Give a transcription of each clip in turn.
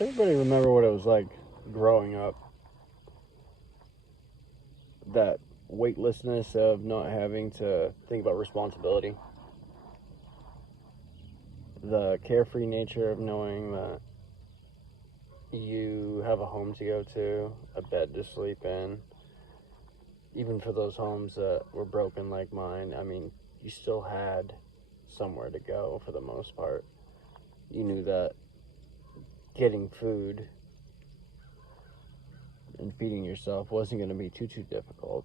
Everybody remember what it was like growing up? That weightlessness of not having to think about responsibility. The carefree nature of knowing that you have a home to go to, a bed to sleep in. Even for those homes that were broken like mine, I mean, you still had somewhere to go for the most part. You knew that getting food and feeding yourself wasn't going to be too difficult.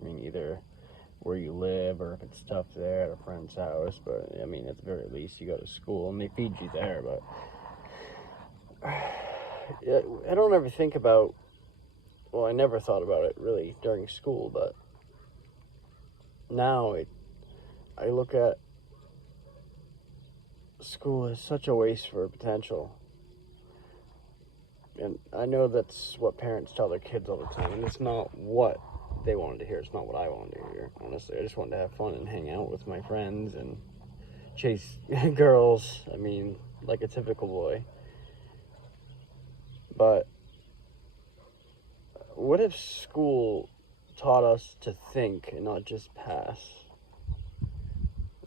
I mean, either where you live or if it's tough there at a friend's house, but I mean, at the very least, you go to school and they feed you there. But I don't ever think about, well, I never thought about it really during school, but now I look at school as such a waste for potential. And I know that's what parents tell their kids all the time, and it's not what they wanted to hear. It's not what I wanted to hear, honestly. I just wanted to have fun and hang out with my friends and chase girls. I mean, like a typical boy. But what if school taught us to think and not just pass?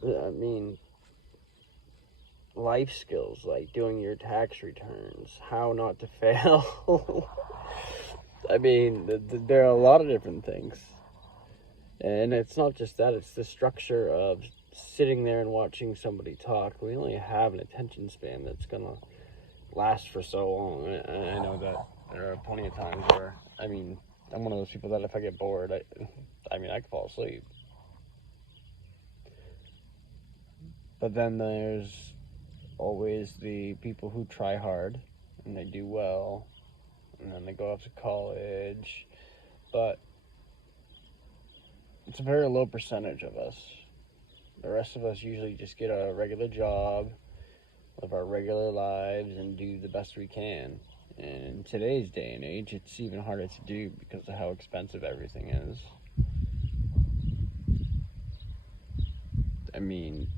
I mean, life skills like doing your tax returns, how not to fail. I mean, there are a lot of different things. And it's not just that, it's the structure of sitting there and watching somebody talk. We only have an attention span that's going to last for so long. And I know that there are plenty of times where, I mean, I'm one of those people that if I get bored, I mean, I can fall asleep. But then there's always the people who try hard and they do well, and then they go off to college. But it's a very low percentage of us. The rest of us usually just get a regular job, live our regular lives, and do the best we can. And in today's day and age, it's even harder to do because of how expensive everything is. I mean,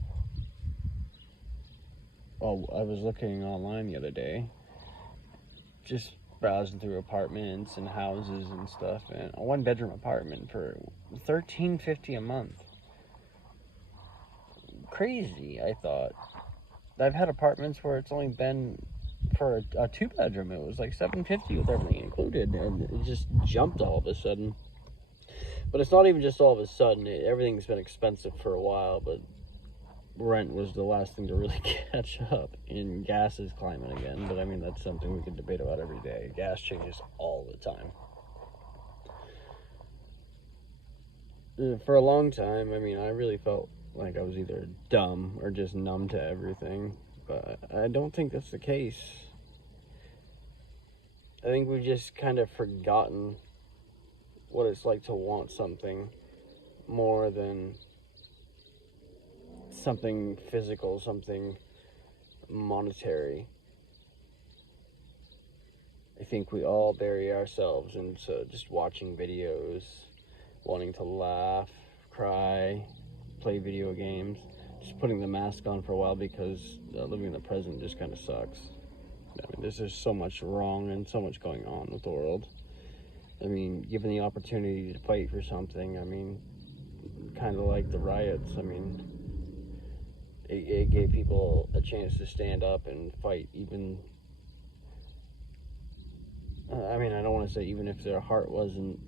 well, I was looking online the other day, just browsing through apartments and houses and stuff, and a one-bedroom apartment for $13.50 a month. Crazy, I thought. I've had apartments where it's only been for a two-bedroom. It was like $7.50 with everything included, and it just jumped all of a sudden. But it's not even just all of a sudden. Everything's been expensive for a while, but rent was the last thing to really catch up, and gas is climbing again. But I mean, that's something we could debate about every day. Gas changes all the time. For a long time, I mean, I really felt like I was either dumb or just numb to everything, but I don't think that's the case. I think we've just kind of forgotten what it's like to want something more than something physical, something monetary. I think we all bury ourselves into just watching videos, wanting to laugh, cry, play video games, just putting the mask on for a while because living in the present just kind of sucks. I mean, there's just so much wrong and so much going on with the world. I mean, given the opportunity to fight for something, I mean, kind of like the riots, I mean, it gave people a chance to stand up and fight, even, I mean, I don't want to say even if their heart wasn't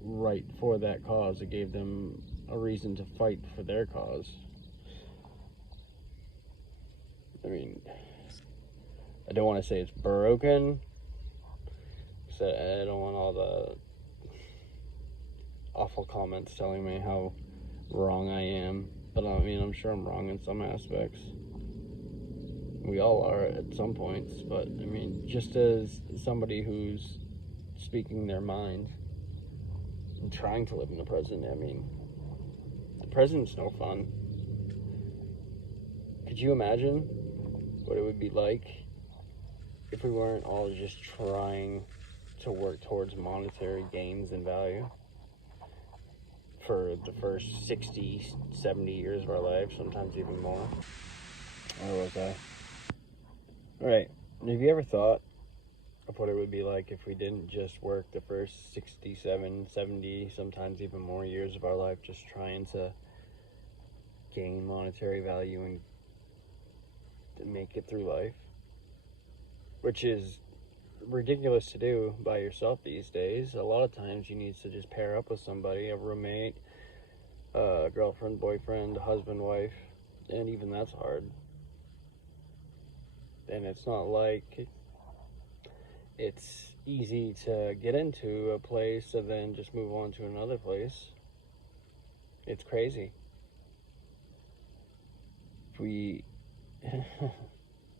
right for that cause, it gave them a reason to fight for their cause. I mean, I don't want to say it's broken, so I don't want all the awful comments telling me how wrong I am, but I mean, I'm sure I'm wrong in some aspects. We all are at some points, but I mean, just as somebody who's speaking their mind and trying to live in the present, I mean, the present's no fun. Could you imagine what it would be like if we weren't all just trying to work towards monetary gains and value for the first 60, 70 years of our life, sometimes even more? Where was I? Right. Have you ever thought of what it would be like if we didn't just work the first 67, 70, sometimes even more years of our life just trying to gain monetary value and to make it through life? Which is ridiculous to do by yourself these days. A lot of times you need to just pair up with somebody, a roommate, a girlfriend, boyfriend, husband, wife, and even that's hard. And it's not like it's easy to get into a place and then just move on to another place. It's crazy. We,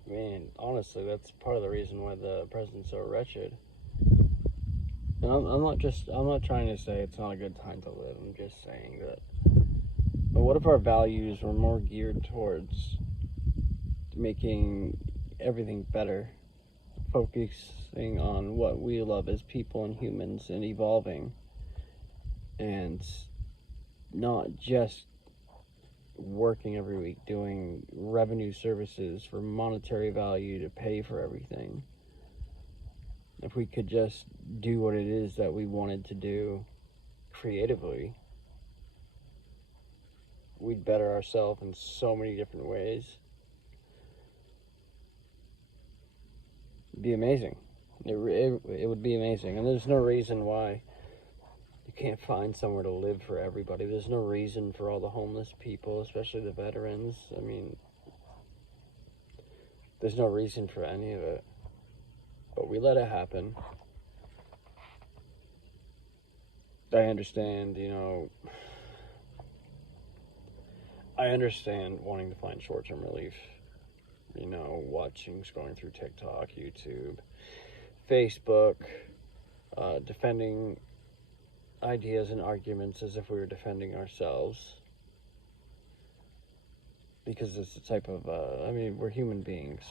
man, honestly, that's part of the reason why the president's so wretched. And I'm not trying to say it's not a good time to live. I'm just saying that. But what if our values were more geared towards making everything better, focusing on what we love as people and humans and evolving, and not just working every week doing revenue services for monetary value to pay for everything? If we could just do what it is that we wanted to do creatively, we'd better ourselves in so many different ways. It'd be amazing. It would be amazing. And there's no reason why you can't find somewhere to live for everybody. There's no reason for all the homeless people, especially the veterans. I mean, there's no reason for any of it. But we let it happen. I understand, I understand wanting to find short-term relief. Scrolling through TikTok, YouTube, Facebook, defending ideas and arguments as if we were defending ourselves. Because it's the type of, we're human beings.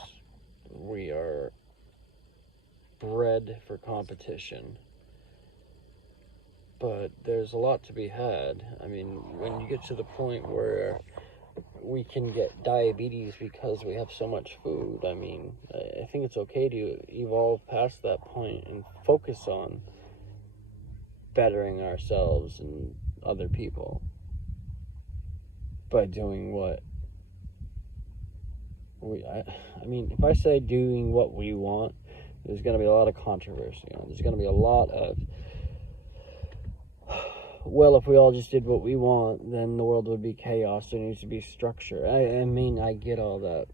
We are bred for competition. But there's a lot to be had. I mean, when you get to the point where we can get diabetes because we have so much food, I mean, I think it's okay to evolve past that point and focus on bettering ourselves and other people by doing what if I say doing what we want, there's going to be a lot of controversy. There's going to be a lot of, well, if we all just did what we want, then the world would be chaos. There needs to be structure. I get all that.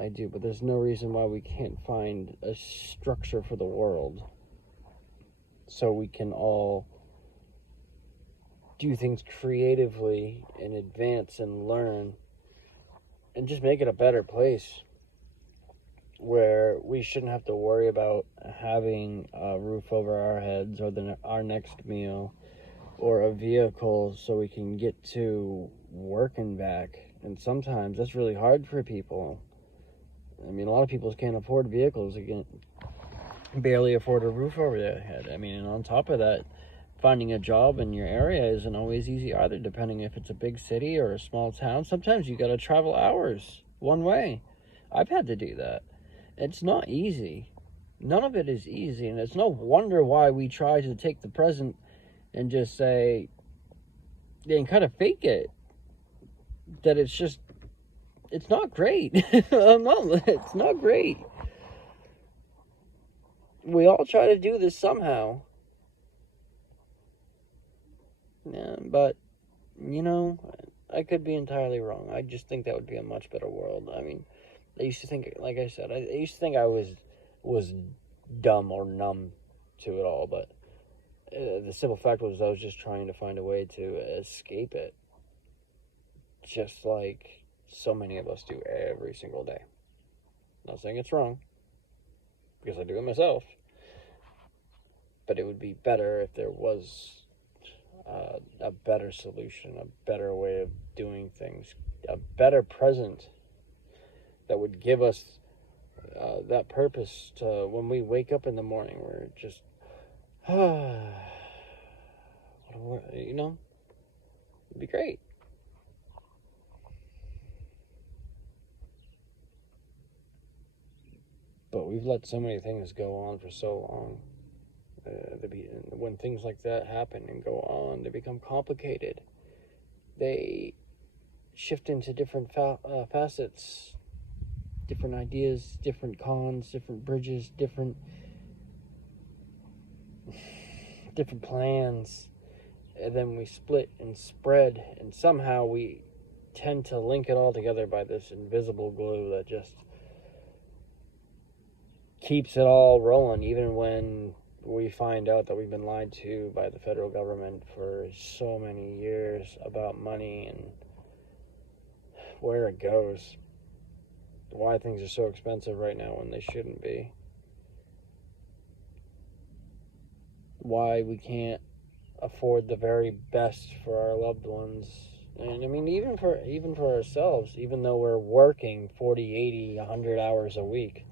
I do, but there's no reason why we can't find a structure for the world so we can all do things creatively and advance and learn and just make it a better place where we shouldn't have to worry about having a roof over our heads or our next meal or a vehicle so we can get to work and back. And sometimes that's really hard for people. I mean, a lot of people can't afford vehicles. They can barely afford a roof over their head. I mean, and on top of that, finding a job in your area isn't always easy either, depending if it's a big city or a small town. Sometimes you got to travel hours one way. I've had to do that. It's not easy. None of it is easy, and it's no wonder why we try to take the present and just say, and kind of fake it, that it's not great. It's not great. We all try to do this somehow. Yeah, but, I could be entirely wrong. I just think that would be a much better world. I mean, I used to think, like I said, I used to think I was dumb or numb to it all, but the simple fact was I was just trying to find a way to escape it, just like so many of us do every single day. Not saying it's wrong, because I do it myself, but it would be better if there was a better solution, a better way of doing things, a better present that would give us that purpose to when we wake up in the morning. We're just, it'd be great. But we've let so many things go on for so long. When things like that happen and go on, they become complicated. They shift into different facets, different ideas, different cons, different bridges, different plans, and then we split and spread, and somehow we tend to link it all together by this invisible glue that just keeps it all rolling, even when we find out that we've been lied to by the federal government for so many years about money and where it goes, why things are so expensive right now when they shouldn't be, why we can't afford the very best for our loved ones. And I mean, even for ourselves, even though we're working 40, 80, 100 hours a week,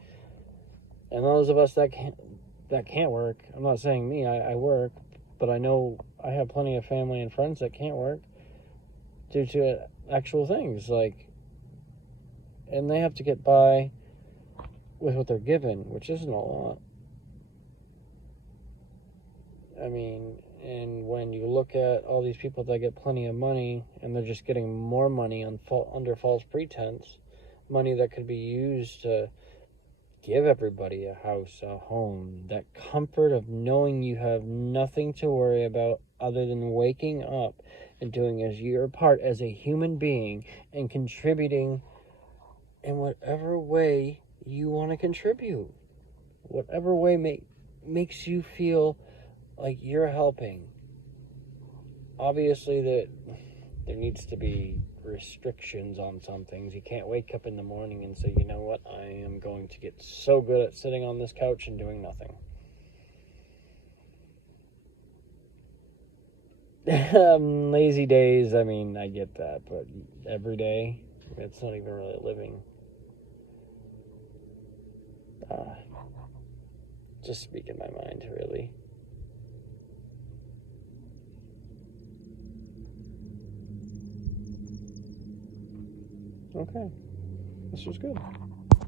and those of us that can't work, I'm not saying me, I work, but I know I have plenty of family and friends that can't work due to actual things, like, and they have to get by with what they're given, which isn't a lot. I mean, and when you look at all these people that get plenty of money and they're just getting more money under false pretense, money that could be used to give everybody a house, a home, that comfort of knowing you have nothing to worry about other than waking up and doing as your part as a human being and contributing in whatever way you want to contribute, whatever way makes you feel like you're helping. Obviously that there needs to be restrictions on some things. You can't wake up in the morning and say, you know what, I am going to get so good at sitting on this couch and doing nothing. Lazy days, I mean, I get that, but every day, it's not even really living. Just speaking my mind, really. Okay, this was good.